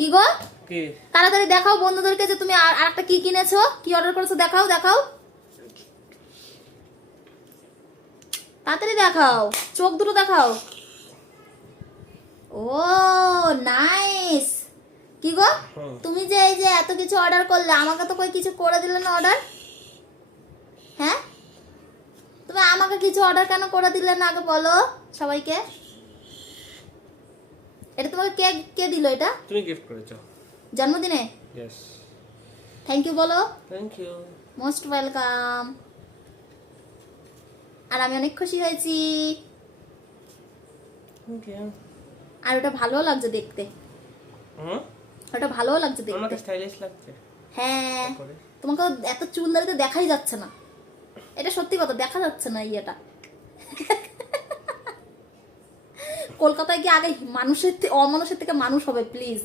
কি গো? কি? তাড়াতাড়ি দেখাও বন্ধুদেরকে যে তুমি আর একটা কি কিনেছো, কি অর্ডার করেছো, দেখাও দেখাও, তাড়াতাড়ি দেখাও, চোখ দুটো দেখাও। ও নাইস। কি গো তুমি যে এই যে এত কিছু অর্ডার করলে, আমাকে তো কই কিছু করে দিলে না অর্ডার? হ্যাঁ, তুমি আমাকে কিছু অর্ডার কেন করে দিলে না আগে বলো সবাইকে। এটা তোমাকে কে কে দিল? এটা তুমি গিফট করেছো জন্মদিনে? यस থ্যাংক ইউ বলো। Thank you most welcome. আর আমি অনেক খুশি হয়েছি। থ্যাংক ইউ আর ওটা ভালো লাগছে দেখতে, হুম ওটা ভালো লাগছে আমাকে দেখতে। স্টাইলিশ লাগছে হ্যাঁ, করে। তোমাকে এত চুল দাঁড়িয়ে দেখাই যাচ্ছে না, এটা সত্যি কথা, দেখা যাচ্ছে না ইয়েটা। কলকাতায় কি আগে মানুষের অমানুষের থেকে মানুষ হবে প্লিজ।